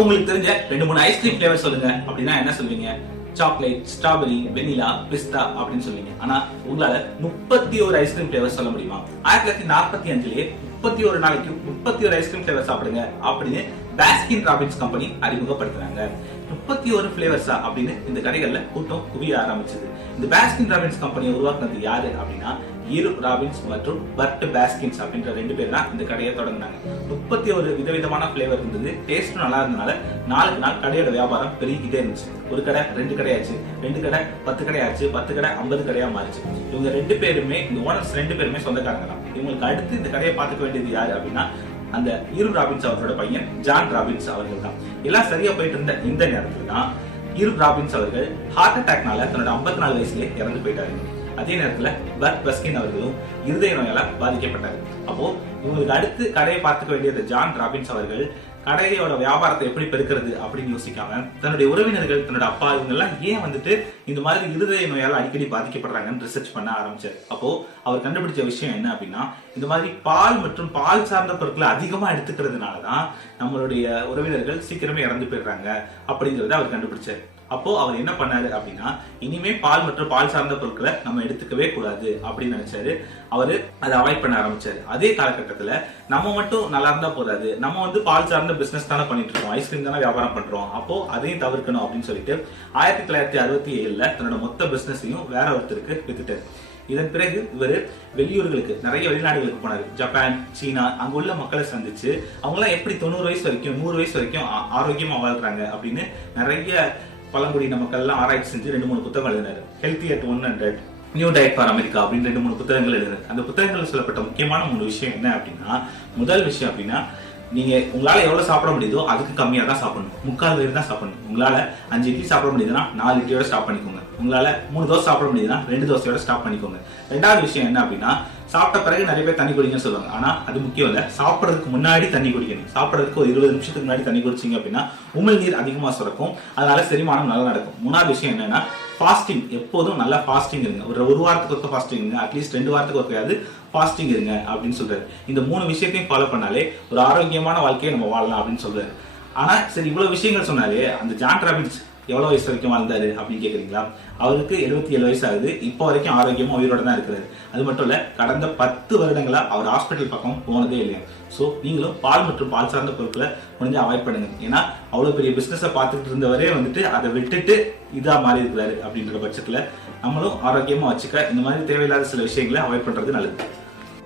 உங்களுக்கு தெரிஞ்ச 2-3 ice cream flavour சொல்லுங்க அப்படின்னா என்ன சொல்வீங்க? சாக்லேட், ஸ்ட்ராபெரி, வெனிலா, பிஸ்தா அப்படின்னு சொல்லுவீங்க. ஆனா உங்களால 31 ஐஸ்கிரீம் ஃபிளேவர் சொல்ல முடியுமா? 1945லயே 31 நாளைக்கு 31 ஐஸ்கிரீம் ஃபிளேவர் சாப்பிடுங்க அப்படின்னு பாஸ்கின் ராபின்ஸ் கம்பெனி அறிமுகப்படுத்துறாங்க. 31 ஃபிளேவர்ஸா அப்படின்னு இந்த கடைகள்ல கூட்டம் குவிய ஆரம்பிச்சது. இந்த பாஸ்கின் ராபின்ஸ் கம்பெனியை உருவாக்குனது யாரு அப்படின்னா ஈரூப் ராபின்ஸ் மற்றும் பர்ட் பாஸ்கின்ஸ் அப்படின்ற 2 பேர் தான் இந்த கடையை தொடங்கினாங்க. 31 விதவிதமான ஃபிளேவர் இருந்தது. டேஸ்டும் நல்லா இருந்தனால நாளுக்கு நாள் கடையோட வியாபாரம் பெருகிக்கிட்டே இருந்துச்சு. ஒரு கடை 2 கடையாச்சு, 2 கடை 10 கடையாச்சு, 10 கடை 50 கடையா மாறிச்சு. இவங்க 2 பேருமே, இந்த ஓனர்ஸ் 2 பேருமே சொந்தக்காரங்க தான். இவங்களுக்கு அடுத்து இந்த கடையை பார்த்துக்க வேண்டியது யாரு அப்படின்னா அந்த ஈரூப் ராபின்ஸ் அவர்களோட பையன் ஜான் ராபின்ஸ் அவர்கள் தான். எல்லாம் சரியா போயிட்டு இருந்த இந்த நேரத்துல தான் ஈரூப் ராபின்ஸ் அவர்கள் ஹார்ட் அட்டாக்னால தன்னோட 54 வயசுலயே இறந்து போயிட்டாரு. அதே நேரத்துல பர்ட் பாஸ்கின் அவர்களும் இருதய நோயால பாதிக்கப்பட்டாரு. அப்போ இவங்களுக்கு அடுத்து கடையை பார்த்துக்க வேண்டியது ஜான் ராபின்ஸ் அவர்கள் கடையோட வியாபாரத்தை எப்படி பெருக்கிறது அப்படின்னு யோசிக்காம தன்னுடைய உறவினர்கள், தன்னோட அப்பா இவங்க எல்லாம் ஏன் இந்த மாதிரி இருதய நோயால அடிக்கடி பாதிக்கப்படுறாங்கன்னு ரிசர்ச் பண்ண ஆரம்பிச்சாரு. அப்போ அவர் கண்டுபிடிச்ச விஷயம் என்ன அப்படின்னா இந்த மாதிரி பால் மற்றும் பால் சார்ந்த பொருட்களை அதிகமா எடுத்துக்கிறதுனாலதான் நம்மளுடைய உறவினர்கள் சீக்கிரமே இறந்து போயிடுறாங்க அப்படிங்கறத அவர் கண்டுபிடிச்சாரு. அப்போ அவர் என்ன பண்ணாரு அப்படின்னா இனிமே பால் மற்றும் பால் சார்ந்த பொருட்களை நம்ம எடுத்துக்கவே கூடாது அப்படின்னு நினைச்சாரு. அவரு அதை அவாய்ட் பண்ண ஆரம்பிச்சாரு. அதே காலகட்டத்துல நம்ம மட்டும் நல்லா இருந்தா போதாது, நம்ம பால் சார்ந்த பிசினஸ் தானே பண்ணிட்டு இருக்கோம், ஐஸ்கிரீம் தானே வியாபாரம் பண்றோம், அப்போ அதையும் தவிர்க்கணும் அப்படின்னு சொல்லிட்டு 1967 தன்னோட மொத்த பிசினஸையும் வேற ஒருத்தருக்கு வித்துட்டாரு. இதன் பிறகு இவர் வெளியூர்களுக்கு, நிறைய வெளிநாடுகளுக்கு போனாரு. ஜப்பான், சீனா, அங்க உள்ள மக்களை சந்திச்சு அவங்க எல்லாம் எப்படி 90 வயசு வரைக்கும் 100 வயசு வரைக்கும் ஆரோக்கியமா வாழ்றாங்க அப்படின்னு நிறைய பழங்குடியின மக்கள் எல்லாம் ஆராய்ச்சி செஞ்சு 2-3 புத்தகங்கள் எழுதினாரு. Healthy at 100, new diet for America அப்படின்னு 2-3 புத்தகங்கள் எழுதினாரு. அந்த புத்தகங்கள் சொல்லப்பட்ட முக்கியமான 3 விஷயம் என்ன அப்படின்னா, முதல் விஷயம் அப்படின்னா நீங்க உங்களால எவ்வளவு சாப்பிட முடியுதோ அதுக்கு கம்மியா தான் சாப்பிடணும், 3/4 வயிறு தான் சாப்பிடணும். உங்களால 5 இட்லி சாப்பிட முடியுதுன்னா 4 இட்லியோட ஸ்டாப் பண்ணிக்கோங்க. உங்களால 3 தோசை சாப்பிட முடியுதுன்னா 2 தோசையோட ஸ்டாப் பண்ணிக்கோங்க. ரெண்டாவது விஷயம் என்ன அப்படின்னா சாப்பிட்ட பிறகு நிறைய பேர் தண்ணி குடிங்கன்னு சொல்லுவாங்க. ஆனா அது முக்கியம் இல்ல, சாப்பிடறதுக்கு முன்னாடி தண்ணி குடிக்கணும். சாப்பிடறதுக்கு ஒரு 20 நிமிஷத்துக்கு முன்னாடி தண்ணி குடிச்சீங்க அப்படின்னா உமிழ் நீர் அதிகமா சுரக்கும், அதனால செரிமானம் நல்லா நடக்கும். மூணாவது விஷயம் என்னன்னா ஃபாஸ்டிங், எப்போதும் நல்லா ஃபாஸ்டிங் இருங்க. ஒரு வாரத்துக்கு ஒருக்க ஃபாஸ்டிங் இருங்க, அட்லீஸ்ட் 2 வாரத்துக்கு ஒருக்கையாவது ஃபாஸ்டிங் இருங்க அப்படின்னு சொல்றாரு. இந்த 3 விஷயத்தையும் ஃபாலோ பண்ணாலே ஒரு ஆரோக்கியமான வாழ்க்கையை நம்ம வாழலாம் அப்படின்னு சொல்றாரு. ஆனா சரி, இவ்வளவு விஷயங்கள் சொன்னாலே அந்த ஜான் ராபின்ஸ் எவ்வளவு வயசு வரைக்கும் வாழ்ந்தாரு அப்படின்னு கேக்குறீங்களா? அவருக்கு 77 வயசு ஆகுது. இப்போ வரைக்கும் ஆரோக்கியமா உயிரோட தான் இருக்கிறாரு. அது மட்டும் இல்ல, கடந்த 10 வருடங்களா அவர் ஹாஸ்பிட்டல் பக்கம் போனதே இல்லையா. சோ நீங்களும் பால் மற்றும் பால் சார்ந்த பொருட்களை முடிஞ்சா அவாய்ட் பண்ணுங்க. ஏன்னா அவ்வளவு பெரிய பிசினஸை பார்த்துட்டு இருந்தவரே அதை விட்டுட்டு இதா மாறி இருக்கிறாரு. அப்படின்ற பட்சத்துல நம்மளும் ஆரோக்கியமா வச்சுக்க இந்த மாதிரி தேவையில்லாத சில விஷயங்களை அவாய்ட் பண்றது நல்லது.